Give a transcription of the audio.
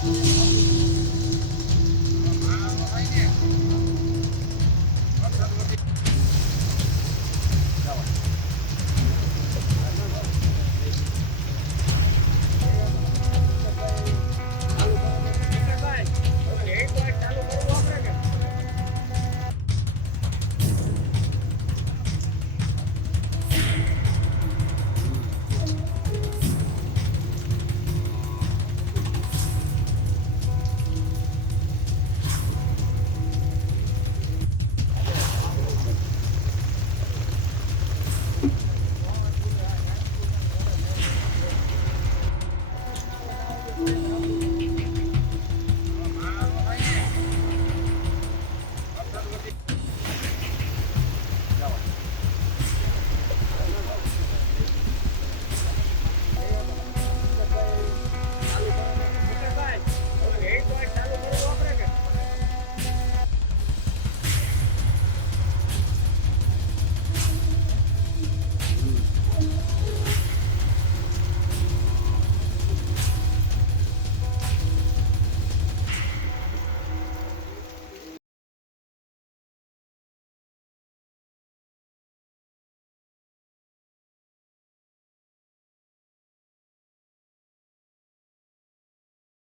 Thank you.